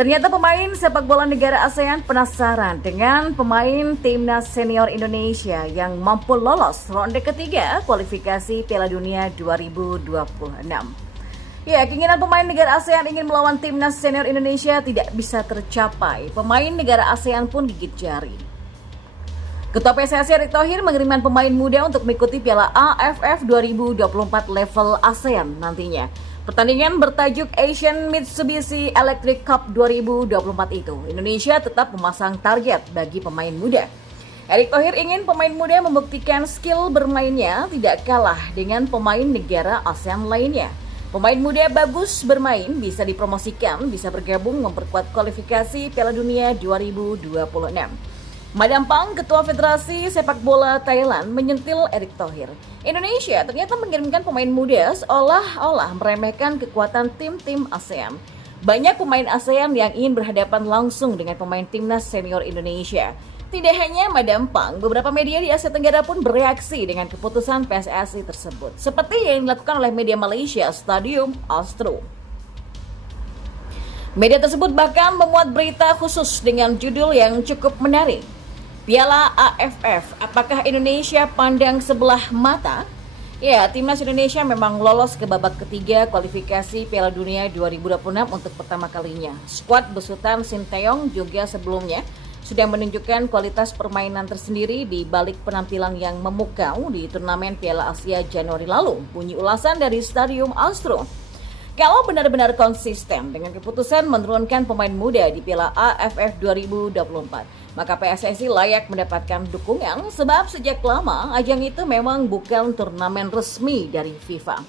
Ternyata pemain sepak bola negara ASEAN penasaran dengan pemain timnas senior Indonesia yang mampu lolos ronde ketiga kualifikasi Piala Dunia 2026. Ya, keinginan pemain negara ASEAN ingin melawan timnas senior Indonesia tidak bisa tercapai. Pemain negara ASEAN pun gigit jari. Ketua PSSI Erick Thohir mengirimkan pemain muda untuk mengikuti Piala AFF 2024 level ASEAN nantinya. Pertandingan bertajuk Asian Mitsubishi Electric Cup 2024 itu, Indonesia tetap memasang target bagi pemain muda. Erick Thohir ingin pemain muda membuktikan skill bermainnya tidak kalah dengan pemain negara ASEAN lainnya. Pemain muda bagus bermain, bisa dipromosikan, bisa bergabung memperkuat kualifikasi Piala Dunia 2026. Madam Pang, Ketua Federasi Sepak Bola Thailand, menyentil Erick Thohir. Indonesia ternyata mengirimkan pemain muda seolah-olah meremehkan kekuatan tim-tim ASEAN. Banyak pemain ASEAN yang ingin berhadapan langsung dengan pemain timnas senior Indonesia. Tidak hanya Madam Pang, beberapa media di Asia Tenggara pun bereaksi dengan keputusan PSSI tersebut. Seperti yang dilakukan oleh media Malaysia, Stadium Astro. Media tersebut bahkan memuat berita khusus dengan judul yang cukup menarik. Piala AFF, apakah Indonesia pandang sebelah mata? Ya, timnas Indonesia memang lolos ke babak ketiga kualifikasi Piala Dunia 2026 untuk pertama kalinya. Skuad besutan Sinteyong juga sebelumnya sudah menunjukkan kualitas permainan tersendiri di balik penampilan yang memukau di turnamen Piala Asia Januari lalu. Bunyi ulasan dari Stadium Astro. Kalau benar-benar konsisten dengan keputusan menurunkan pemain muda di Piala AFF 2024, maka PSSI layak mendapatkan dukungan sebab sejak lama ajang itu memang bukan turnamen resmi dari FIFA.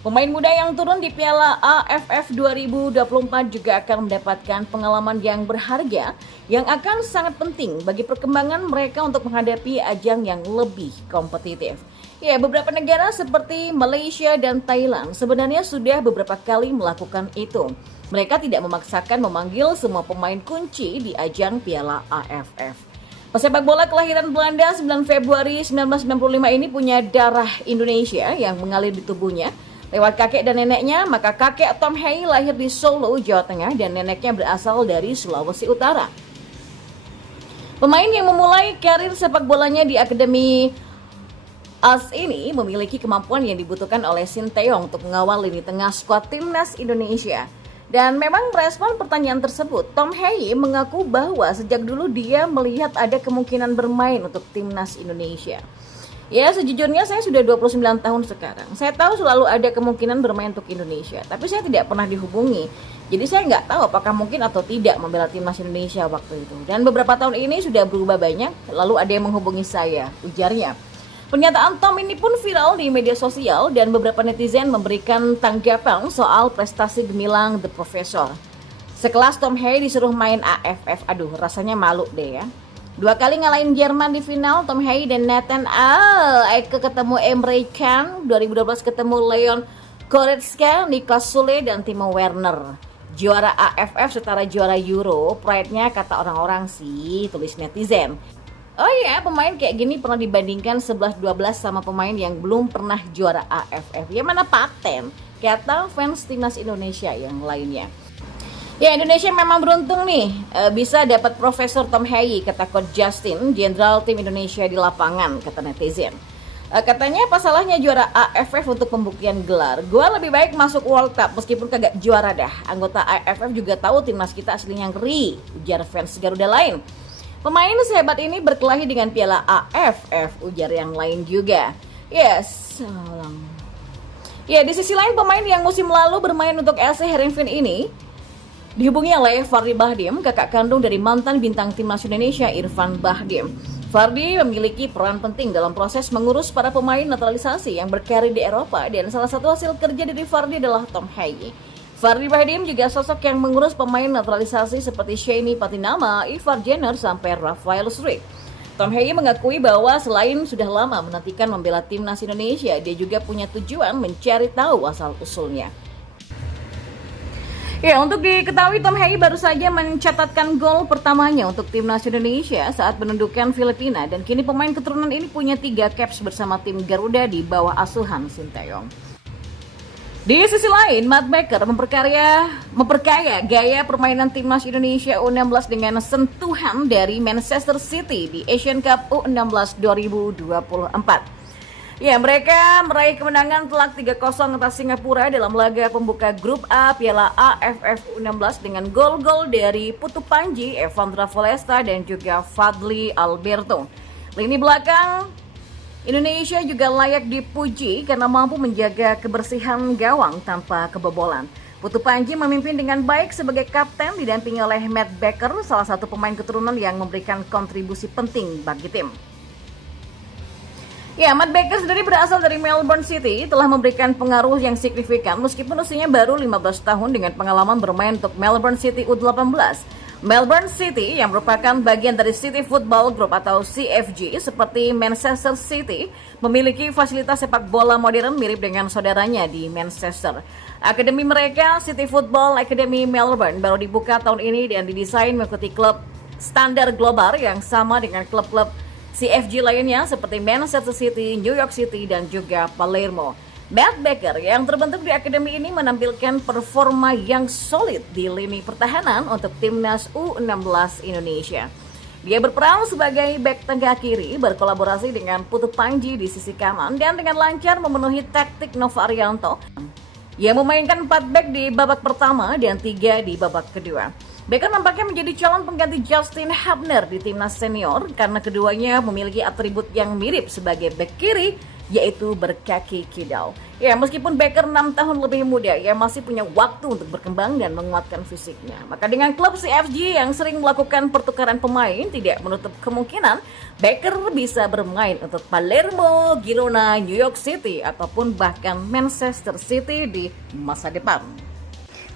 Pemain muda yang turun di Piala AFF 2024 juga akan mendapatkan pengalaman yang berharga yang akan sangat penting bagi perkembangan mereka untuk menghadapi ajang yang lebih kompetitif. Ya, beberapa negara seperti Malaysia dan Thailand sebenarnya sudah beberapa kali melakukan itu. Mereka tidak memaksakan memanggil semua pemain kunci di ajang Piala AFF. Pesepak bola kelahiran Belanda 9 Februari 1995 ini punya darah Indonesia yang mengalir di tubuhnya. Lewat kakek dan neneknya, maka kakek Tom Hey lahir di Solo, Jawa Tengah dan neneknya berasal dari Sulawesi Utara. Pemain yang memulai karir sepak bolanya di Akademi AS ini memiliki kemampuan yang dibutuhkan oleh Sinteyong untuk mengawal lini tengah skuad timnas Indonesia. Dan memang merespon pertanyaan tersebut, Tom Hey mengaku bahwa sejak dulu dia melihat ada kemungkinan bermain untuk timnas Indonesia. Ya, sejujurnya saya sudah 29 tahun sekarang. Saya tahu selalu ada kemungkinan bermain untuk Indonesia, tapi saya tidak pernah dihubungi. Jadi saya nggak tahu apakah mungkin atau tidak membela timnas Indonesia waktu itu. Dan beberapa tahun ini sudah berubah banyak, lalu ada yang menghubungi saya, ujarnya. Pernyataan Tom ini pun viral di media sosial dan beberapa netizen memberikan tanggapan soal prestasi gemilang The Professor. Sekelas Tom Hey disuruh main AFF, aduh rasanya malu deh ya. 2 kali ngalahin Jerman di final, Tom Hey dan Nathan Eke ketemu Emre Can, 2012 ketemu Leon Goretzka, Niklas Sule dan Timo Werner. Juara AFF setara juara Euro, pride-nya kata orang-orang sih, tulis netizen. Oh iya, pemain kayak gini pernah dibandingkan 11-12 sama pemain yang belum pernah juara AFF. Ya mana paten, kata fans timnas Indonesia yang lainnya. Ya, Indonesia memang beruntung nih, bisa dapat Profesor Tom Hey, kata Coach Justin, jenderal tim Indonesia di lapangan, kata netizen. Katanya apa salahnya juara AFF untuk pembuktian gelar. Gua lebih baik masuk World Cup meskipun kagak juara dah. Anggota AFF juga tahu timnas kita aslinya ngeri, ujar fans Garuda lain. Pemain sehebat ini berkelahi dengan Piala AFF, ujar yang lain juga. Yes. Ya, di sisi lain pemain yang musim lalu bermain untuk LC Heerenveen ini dihubungi oleh Fardy Bahdim, kakak kandung dari mantan bintang timnas Indonesia Irfan Bahdim. Fardy memiliki peran penting dalam proses mengurus para pemain naturalisasi yang berkarir di Eropa dan salah satu hasil kerja dari Fardy adalah Tom Hey. Fardy Bahdim juga sosok yang mengurus pemain naturalisasi seperti Shani Patinama, Ivar Jenner, sampai Rafael Struijk. Tom Hey mengakui bahwa selain sudah lama menantikan membela timnas Indonesia, dia juga punya tujuan mencari tahu asal-usulnya. Ya, untuk diketahui Tom Hey baru saja mencatatkan gol pertamanya untuk timnas Indonesia saat menundukkan Filipina dan kini pemain keturunan ini punya 3 caps bersama tim Garuda di bawah asuhan Sinteyong. Di sisi lain, Matt Baker memperkaya gaya permainan timnas Indonesia U16 dengan sentuhan dari Manchester City di Asian Cup U16 2024. Ya, mereka meraih kemenangan telak 3-0 atas Singapura dalam laga pembuka grup A Piala AFF U16 dengan gol-gol dari Putu Panji, Evandra Volesta, dan juga Fadli Alberto. Lini belakang Indonesia juga layak dipuji karena mampu menjaga kebersihan gawang tanpa kebobolan. Putu Panji memimpin dengan baik sebagai kapten didampingi oleh Matt Baker, salah satu pemain keturunan yang memberikan kontribusi penting bagi tim. Ya, Matt Baker sendiri berasal dari Melbourne City, telah memberikan pengaruh yang signifikan meskipun usianya baru 15 tahun dengan pengalaman bermain untuk Melbourne City U18. Melbourne City yang merupakan bagian dari City Football Group atau CFG seperti Manchester City memiliki fasilitas sepak bola modern mirip dengan saudaranya di Manchester. Akademi mereka, City Football Academy Melbourne, baru dibuka tahun ini dan didesain mengikuti klub standar global yang sama dengan klub-klub CFG lainnya seperti Manchester City, New York City, dan juga Palermo. Matt Baker yang terbentuk di akademi ini menampilkan performa yang solid di lini pertahanan untuk timnas U16 Indonesia. Dia berperan sebagai bek tengah kiri, berkolaborasi dengan Putu Panji di sisi kanan, dan dengan lancar memenuhi taktik Nova Arianto yang memainkan 4 bek di babak pertama dan 3 di babak kedua. Baker nampaknya menjadi calon pengganti Justin Hubner di timnas senior karena keduanya memiliki atribut yang mirip sebagai bek kiri, yaitu berkaki kidal. Ya, meskipun Baker 6 tahun lebih muda, ia masih punya waktu untuk berkembang dan menguatkan fisiknya. Maka dengan klub CFG yang sering melakukan pertukaran pemain, tidak menutup kemungkinan Baker bisa bermain untuk Palermo, Girona, New York City, ataupun bahkan Manchester City di masa depan.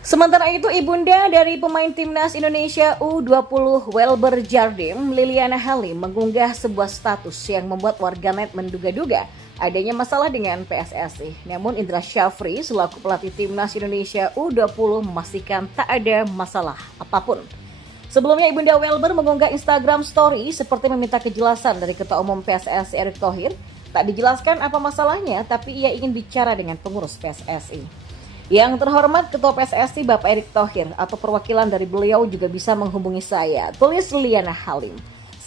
Sementara itu, ibunda dari pemain timnas Indonesia U20 Welber Jardim, Liliana Halim, mengunggah sebuah status yang membuat warganet menduga-duga adanya masalah dengan PSSI. Namun Indra Syafri selaku pelatih timnas Indonesia U20 memastikan tak ada masalah apapun. Sebelumnya ibunda Welber mengunggah Instagram story seperti meminta kejelasan dari Ketua Umum PSSI Erick Thohir. Tak dijelaskan apa masalahnya, tapi ia ingin bicara dengan pengurus PSSI. Yang terhormat Ketua PSSI Bapak Erick Thohir atau perwakilan dari beliau juga bisa menghubungi saya, tulis Liliana Halim.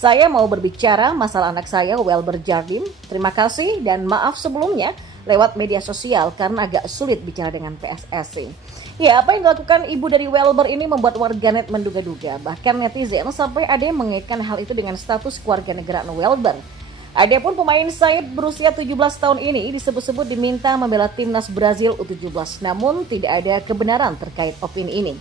Saya mau berbicara masalah anak saya Welber Jardim. Terima kasih dan maaf sebelumnya lewat media sosial karena agak sulit bicara dengan PSSI. Ya, apa yang dilakukan ibu dari Welber ini membuat warganet menduga-duga. Bahkan netizen sampai ada yang mengaitkan hal itu dengan status kewarganegaraan Welber. Adapun pemain sayap berusia 17 tahun ini disebut-sebut diminta membela timnas Brazil U17, namun tidak ada kebenaran terkait opini ini.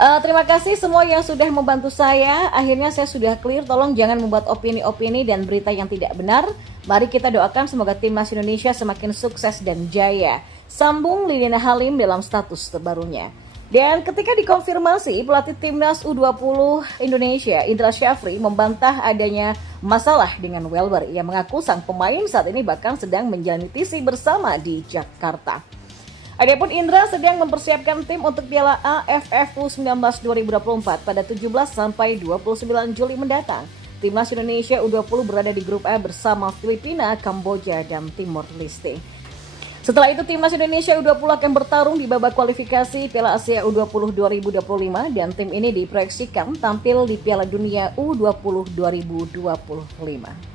Terima kasih semua yang sudah membantu saya. Akhirnya saya sudah clear. Tolong jangan membuat opini-opini dan berita yang tidak benar. Mari kita doakan semoga timnas Indonesia semakin sukses dan jaya. Sambung Liliana Halim dalam status terbarunya. Dan ketika dikonfirmasi, pelatih timnas U20 Indonesia, Indra Syafri, membantah adanya masalah dengan Welber. Ia mengaku sang pemain saat ini bahkan sedang menjalani TC bersama di Jakarta. Adapun Indra sedang mempersiapkan tim untuk Piala AFF U19 2024 pada 17 sampai 29 Juli mendatang. Timnas Indonesia U20 berada di grup A bersama Filipina, Kamboja, dan Timor Leste. Setelah itu timnas Indonesia U20 akan bertarung di babak kualifikasi Piala Asia U20 2025 dan tim ini diproyeksikan tampil di Piala Dunia U20 2025.